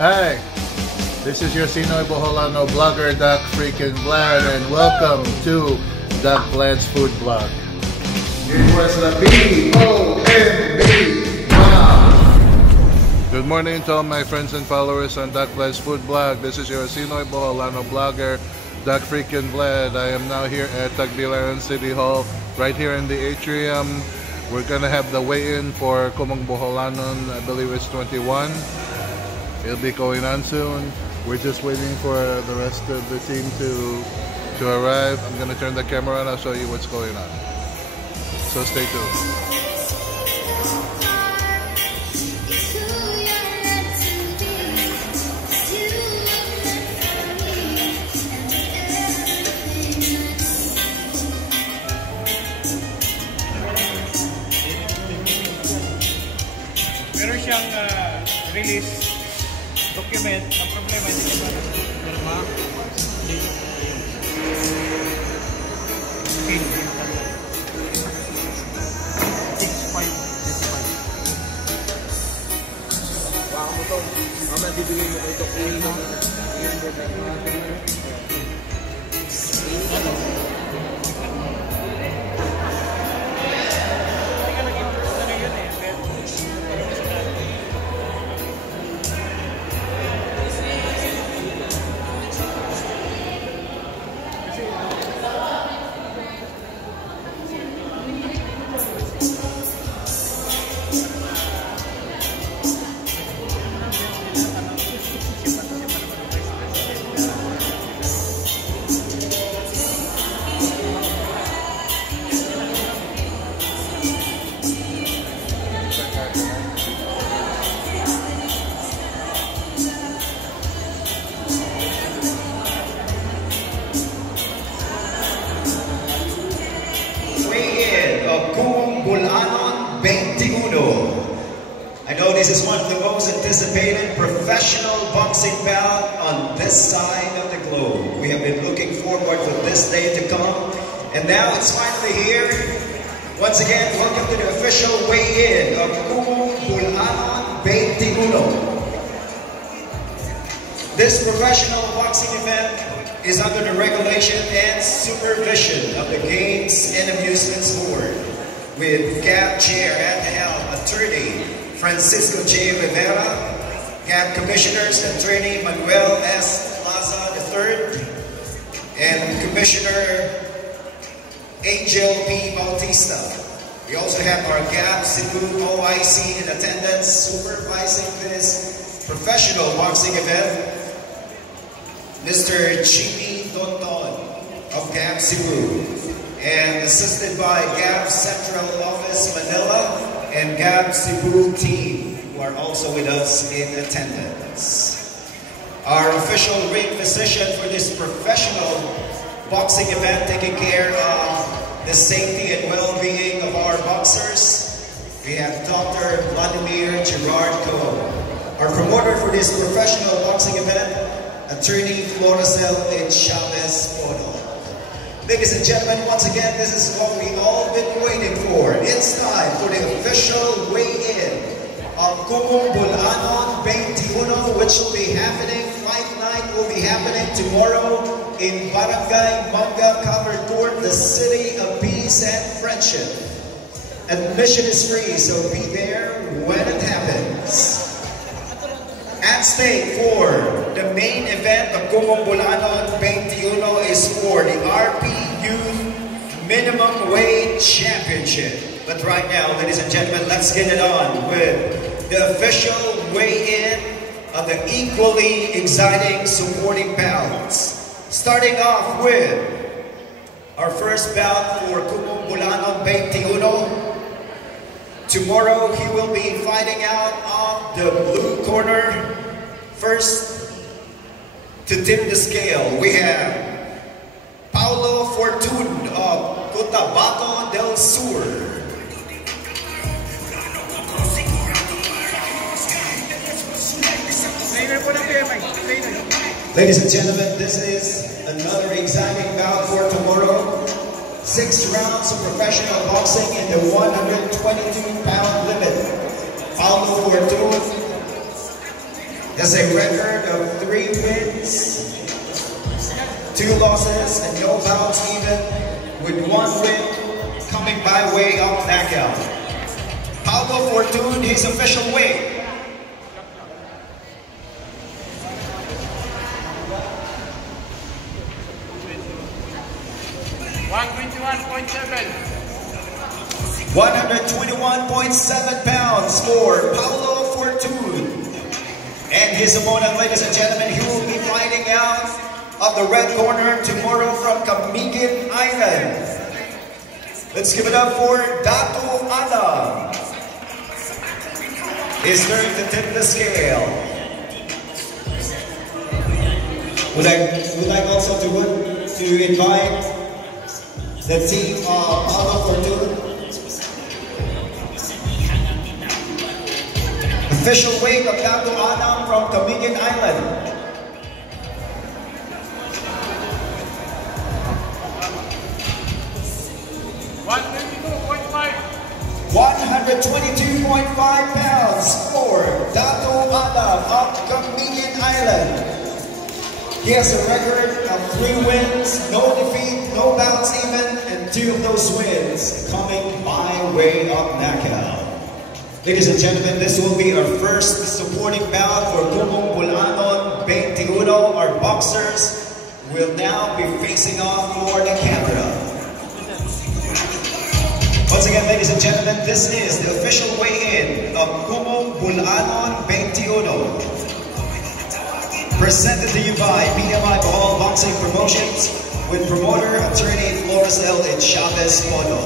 Hi, this is your Sinoy Boholano blogger, Doc Freaking Vlad, and welcome to Doc Vlad's Food Blog. It was the B-O-M-B. Good morning to all my friends and followers on Doc Vlad's Food Blog. This is your Sinoy Boholano blogger, Doc Freaking Vlad. I am now here at Tagbilaran City Hall, right here in the atrium. We're gonna have the weigh-in for Kumong Boholanon, I believe it's 21. It'll be going on soon. We're just waiting for the rest of the team to arrive. I'm gonna turn the camera on. I'll show you what's going on. So stay tuned. Meron siyang release document. Ang problema hindi ka ba pirma? Okay. 6.5. Baka mo to. Mamaya bibigay mo ko ito. I know this is one of the most anticipated professional boxing bout on this side of the globe. We have been looking forward for this day to come, and now it's finally here. Once again, welcome to the official weigh-in of Kumong Boholanon 21. This professional boxing event is under the regulation and supervision of the Games and Amusements Board, with GAB Chair at the helm, Attorney Francisco J. Rivera, GAB Commissioners, Attorney Manuel S. Plaza III, and Commissioner Angel P. Bautista. We also have our GAB Cebu OIC in attendance, supervising this professional boxing event, Mr. Jimmy Tonton of GAB Cebu, and assisted by GAB Central Office Manila and GAB Cebu team, who are also with us in attendance. Our official ring physician for this professional boxing event, taking care of the safety and well-being of our boxers, we have Dr. Vladimir Gerard Co. Our promoter for this professional boxing event, Attorney Floricel H. Chavez Bono. Ladies and gentlemen, once again, this is what we all been waiting for. It's time for the official weigh-in of Kumong Boholanon 21, which will be happening, fight night will be happening tomorrow in Barangay Manga Covered Court, the City of Peace and Friendship. Admission is free, so be there when it happens. At stake for the main event of Kumong Boholanon 21 is for the RPU Minimum Weight Championship. But right now, ladies and gentlemen, let's get it on with the official weigh-in of the equally exciting supporting bouts. Starting off with our first bout for Kumong Boholanon 21. Tomorrow, he will be fighting out of the blue corner. First, to tip the scale, we have Paulo Fortun of Cotabato del Sur. Ladies and gentlemen, this is another exciting bout for tomorrow. 6 rounds of professional boxing in the 122-pound limit. Paulo Fortun has a record of 3 wins, 2 losses, and no bouts even, with 1 win coming by way of knockout. Paulo Fortune, his official weight. 121.7 pounds for Paulo Fortune. And his opponent, ladies and gentlemen, he will be fighting out of the red corner tomorrow from Camiguin Island. Let's give it up for Dato Adam. His turn to tip the scale. Would like also to invite the team of Paulo Fortune. Official weight of Dato Adam from Camiguin Island. 122.5 pounds for Dato Adam of Camiguin Island. He has a record of 3 wins, no defeat, no bouts even, and 2 of those wins coming by way of knockout. Ladies and gentlemen, this will be our first supporting bout for Kumong Bulanon 21. Our boxers will now be facing off for the camera. Once again, ladies and gentlemen, this is the official weigh-in of Kumong Bulanon 21. Presented to you by BMI Bohol Boxing Promotions with promoter, attorney Floricel and Chavez Mono.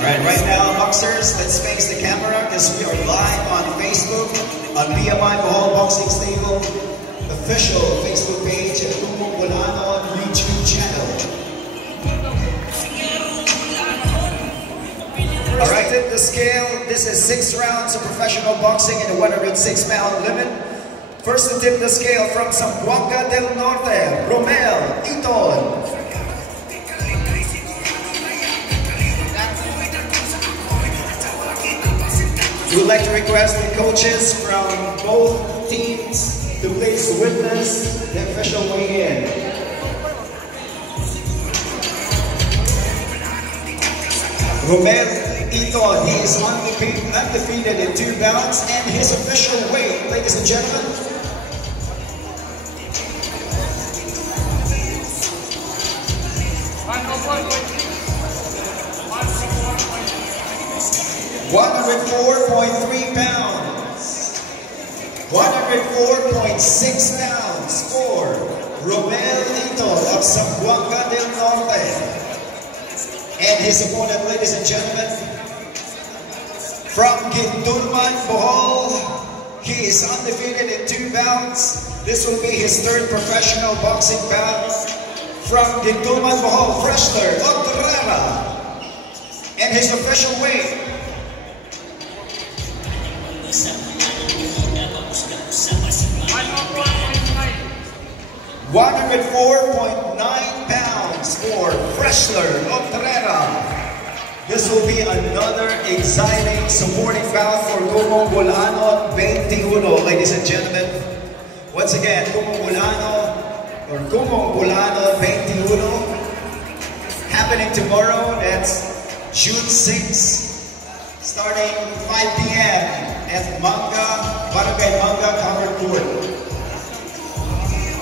Alright, right now, boxers, let's face the camera because we are live on Facebook, on BMI Bohol Boxing Stable, official Facebook page at Kumong Bulanon YouTube channel. Alright, tip the scale. This is 6 rounds of professional boxing in the 106-pound limit. First to tip the scale from Zamboanga del Norte, Romel Iton. We would like to request the coaches from both teams to please witness the official weigh-in. Romel Iton, he is undefeated in 2 bouts, and his official weight, ladies and gentlemen, 104.3 pounds, 104.6 pounds for Romel Iton of Zamboanga del Norte. And his opponent, ladies and gentlemen, from Gindulman, Bohol, he is undefeated in 2 bouts. This will be his 3rd professional boxing bout. From Gindulman, Bohol, Freshler Otrera. And his official weight, 104.9 pounds for Freshler Otrera. This will be another exciting supporting bout for Kumong Bulanon 21, ladies and gentlemen. Once again, Kumong Bulanon 21, happening tomorrow. That's June 6th, starting 5 p.m. at Barangay Manga Covered Court.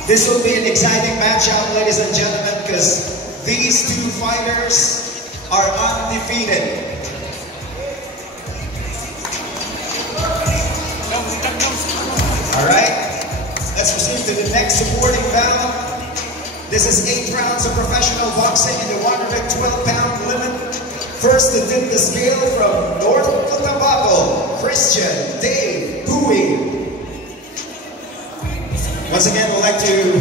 This will be an exciting matchup, ladies and gentlemen, because these 2 fighters are undefeated. Alright, let's proceed to the next supporting bout. This is 8 rounds of professional boxing in the 112-pound limit. First to tip the scale from North Cotabato, Christian Dave Bowie. Once again, we'd like to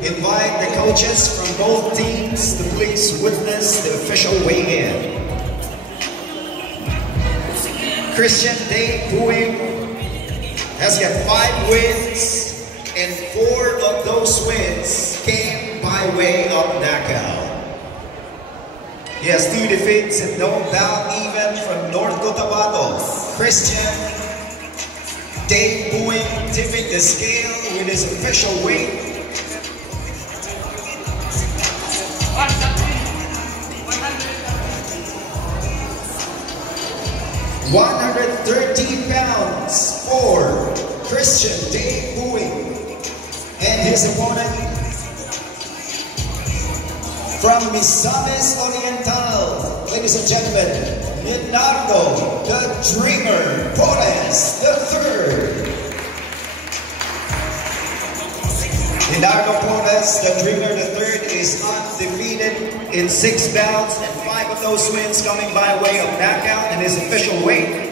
invite the coaches from both teams to please witness the official weigh-in. Christian Dave Bowie has got 5 wins, and 4 of those wins came by way of knockout. He has 2 defeats and no bout even from North Cotabato. Christian Dave Buing tipping the scale with his official weight. 113 pounds for Christian Dave Buing. And his opponent from Misamis Oriental, ladies and gentlemen, Leonardo the Dreamer Porres III. Leonardo Porres the Dreamer III is undefeated in 6 bouts, and 5 of those wins coming by way of knockout in his official weight.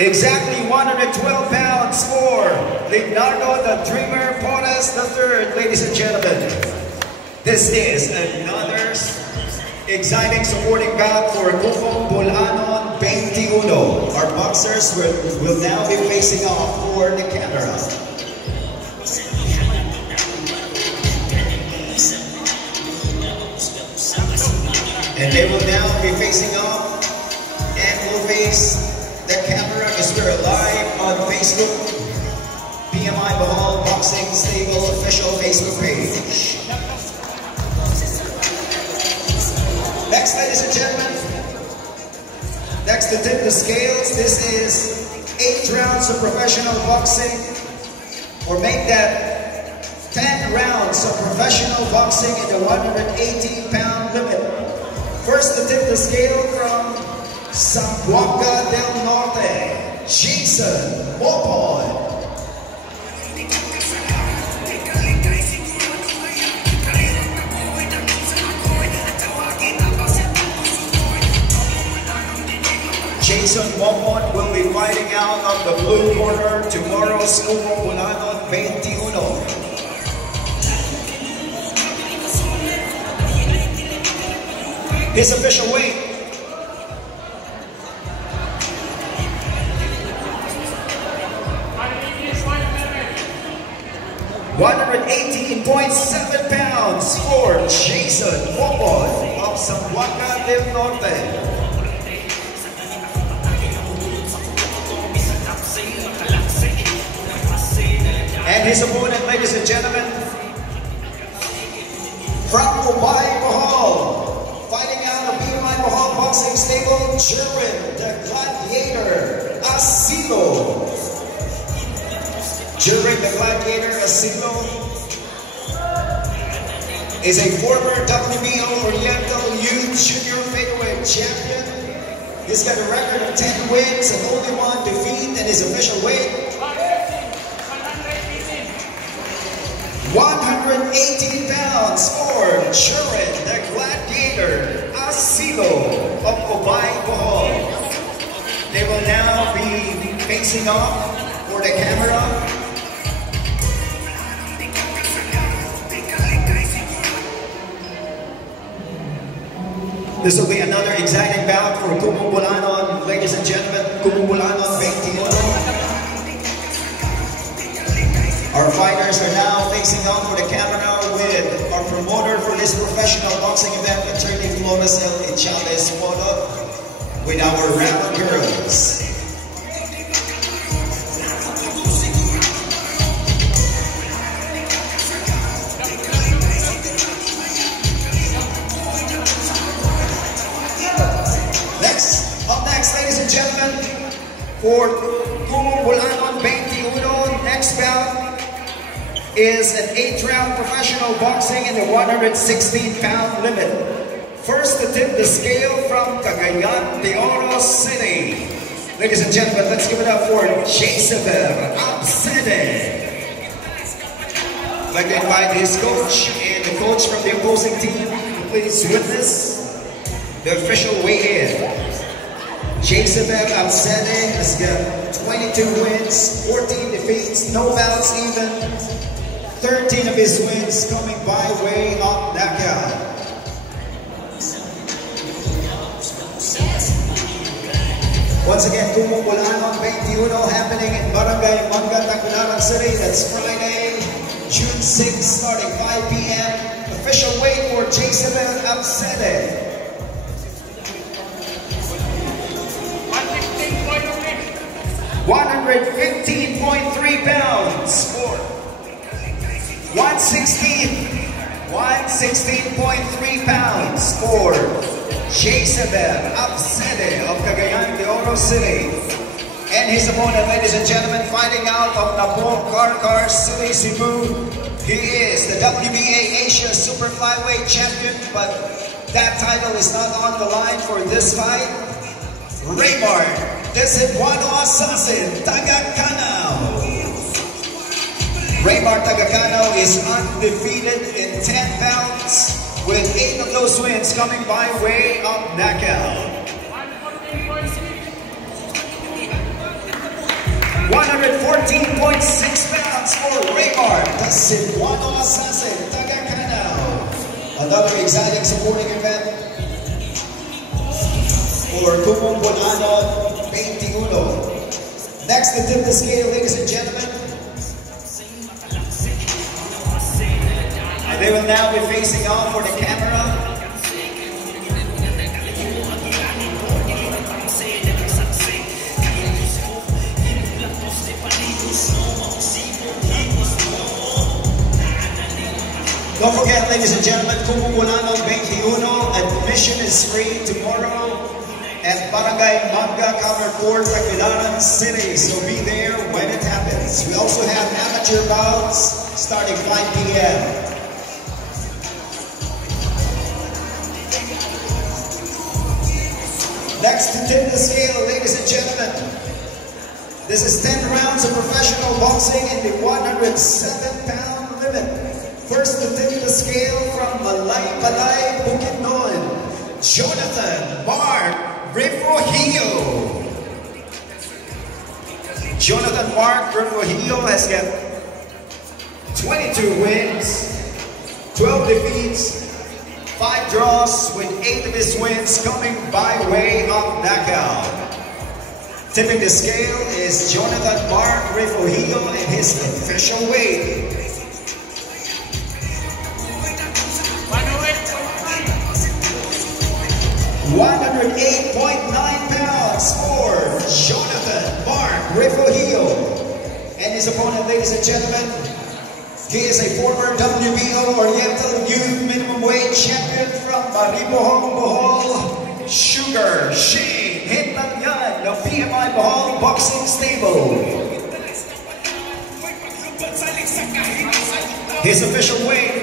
Exactly 112 pounds for Leonardo the Dreamer Porres III, ladies and gentlemen. This is another exciting supporting bout for Kumong Bulanon 21. Our boxers will now be facing off for the camera. And they will now be facing off and will face the camera as we're live on Facebook, PMI Bohol Boxing Stable official Facebook page. Next, ladies and gentlemen, next to tip the scales, this is 8 rounds of professional boxing, or make that 10 rounds of professional boxing in the 118-pound limit. First to tip the scale from Zamboanga del Norte, Jason Mopon. Jason Mopon will be fighting out of the blue corner tomorrow's Kumong Bulanon 21. His official weight, 118.7 pounds for Jason Mopon of Zamboanga del Norte. And his opponent, ladies and gentlemen, from Ubay Bohol, fighting out of PMI Bohol Boxing Stable, Jerwin the Gladiator Asilo. Jerwin the Gladiator Asilo is a former WBO Oriental Youth Junior Featherweight champion. He's got a record of 10 wins and only 1 defeat in his official weight. 118 pounds for Jerwin the Gladiator Asilo of Ubay Bohol. They will now be facing off for the camera. This will be another exciting bout for Kumong Bulanon, ladies and gentlemen, Kumong Bulanon 21. Our fighters are now facing off for the camera with our promoter for this professional boxing event, Attorney Floricel Chavez Moto, with our rapper girls. Up next, ladies and gentlemen, for Kumong Bulanon 21, next bout is an 8-round professional boxing in the 116-pound limit. First to tip the scale from Cagayan de Oro City. Ladies and gentlemen, let's give it up for Jacever Absede. I'd like to invite his coach and the coach from the opposing team to please witness the official weigh-in. Jacever Absede has got 22 wins, 14 defeats, no bouts even. 13 of his wins coming by way of knockout. Once again, Kumong Bulanon 21 happening in Barangay Manga, Tacloban City. That's Friday, June 6, starting 5 p.m. official weight for Jezebel Absede. 115.3 pounds for 116.3 pounds for Jezebel Absede of Cagayan de Oro City. And his opponent, ladies and gentlemen, fighting out of Napong Karkar City, Cebu. He is the WBA Asia Super Flyweight Champion, but that title is not on the line for this fight. Raymar Cebuano Assassin Tagacano. Raymar Tagacano is undefeated in 10 bouts, with 8 of those wins coming by way of knockout. 114.6 pounds for Raymar Cebuano Assassin Tagacano. Another exciting supporting event for Kumong Bonano 21. Next to tip the scale, ladies and gentlemen. And they will now be facing off for the camera. Don't forget, ladies and gentlemen, Kumong Bonano 21, admission is free tomorrow at Barangay Manga Covered Court, Tagbilaran City. So be there when it happens. We also have amateur bouts starting 5 p.m. Next to tip the scale, ladies and gentlemen. This is 10 rounds of professional boxing in the 107-pound limit. First to tip the scale from Balay, Bukidnon, Jonathan Mark Refugio. Jonathan Mark Refugio has got 22 wins, 12 defeats, 5 draws, with 8 of his wins coming by way of knockout. Tipping the scale is Jonathan Mark Refugio and his official weight. 108.9 pounds for Jonathan Mark Refugio. And his opponent, ladies and gentlemen, he is a former WBO Oriental Youth Minimum Weight Champion from Maribohong, Bohol, Sugar Shane Hinlanyan of PMI Bohol Boxing Stable. His official weight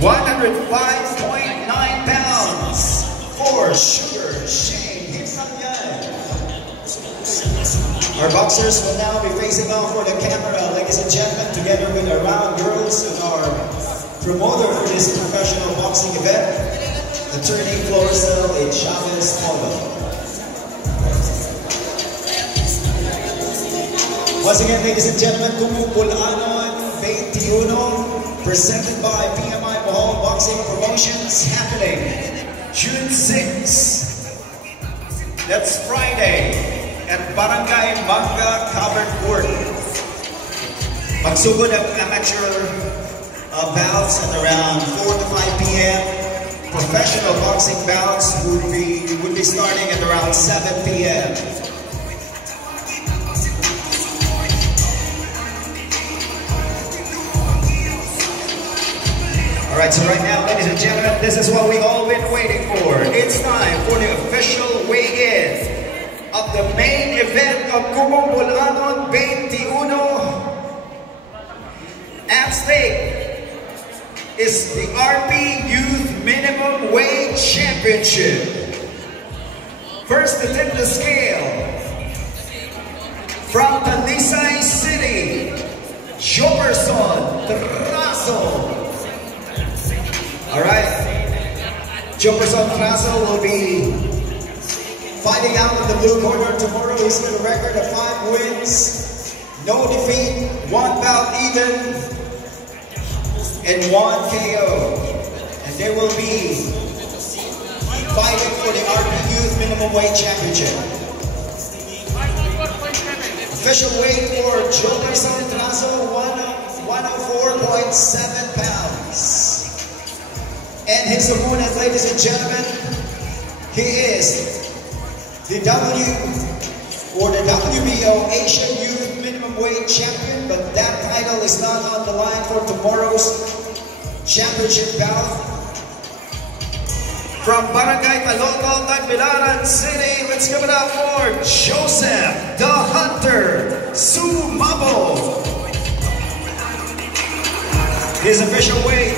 105.9 pounds for Sugar Shane Hinlanyan. Our boxers will now be facing off for the camera, ladies and gentlemen, together with our round girls and our promoter for this professional boxing event, Attorney Florcel A. Chavez Polo. Once again, ladies and gentlemen, Kumong Bonano 21, presented by PMI Bohol Boxing Promotions, happening June 6. That's Friday at Barangay Manga Covered Court. Magsugod ang amateur bouts at around 4 to 5 p.m. Professional boxing bouts would be starting at around 7 p.m. Alright, so right now, ladies and gentlemen, this is what we've all been waiting for. It's time for the official weigh-in of the main event of Kumong Bonano 21. At stake is the RP Youth Minimum Weight Championship. First to tip the scale, from Talisay City, Jefferson Traso. Alright, Jefferson Traso will be fighting out in the blue corner tomorrow. He's got a record of 5 wins, no defeat, 1 bout even, and 1 KO. And they will be fighting for the RP Youth Minimum Weight Championship. Official weight for Jefferson Trazo, 104.7 pounds. And his opponent, ladies and gentlemen, he is the WBO Asian Youth Minimum Weight Champion, but that title is not on the line for tomorrow's championship bout. From Barangay Taloto, Tagbilaran City, let's give it up for Joseph the Hunter Sumabo. His official weight,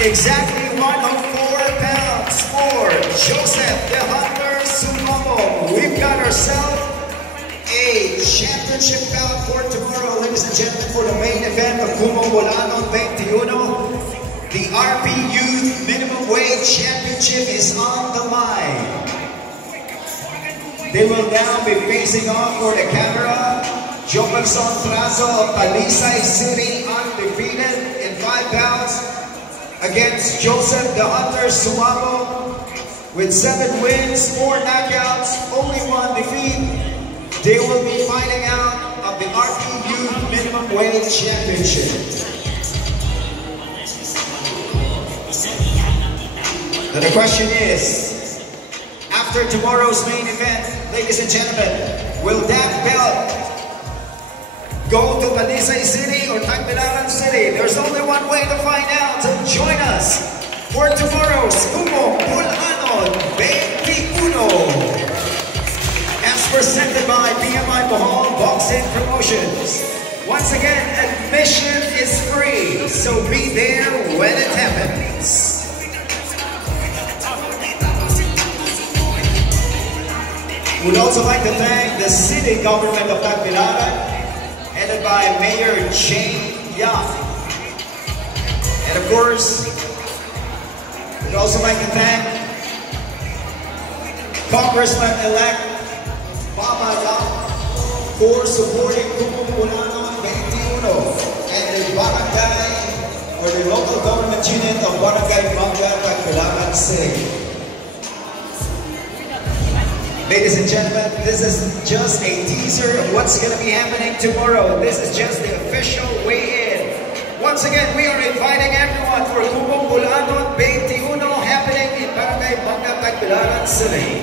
exactly 104 pounds for Joseph the Hunter Sumabo. We've got ourselves a championship bout for tomorrow, ladies and gentlemen, for the main event of Kumong Bulanon 21. The RP Youth Minimum Weight Championship is on the line. They will now be facing off for the camera. Jefferson Trazo of Talisay City, undefeated in 5 bouts, against Joseph the Hunter Sumabo with 7 wins, 4 knockouts, only 1 defeat. They will be fighting out of the RP Youth Minimum Weight Championship. Now the question is, after tomorrow's main event, ladies and gentlemen, will that belt go to Talisay City or Tagbilaran City? There's only one way to find out. So join us for tomorrow's Kumong Bulanon 21. As presented by BMI Bohol Boxing Promotions. Once again, admission is free, so be there when it happens. We'd also like to thank the city government of Tagbilaran, headed by Mayor Jane Young. And of course, we'd also like to thank Congressman-elect Baba Young for supporting Kumong Bulanon 21 and the barangay or the local government unit of Barangay Manga, Tagbilaran City. Ladies and gentlemen, this is just a teaser of what's going to be happening tomorrow. This is just the official weigh-in. Once again, we are inviting everyone for Kumong Bulanon 21 happening in Barangay Manga, Tagbilaran City.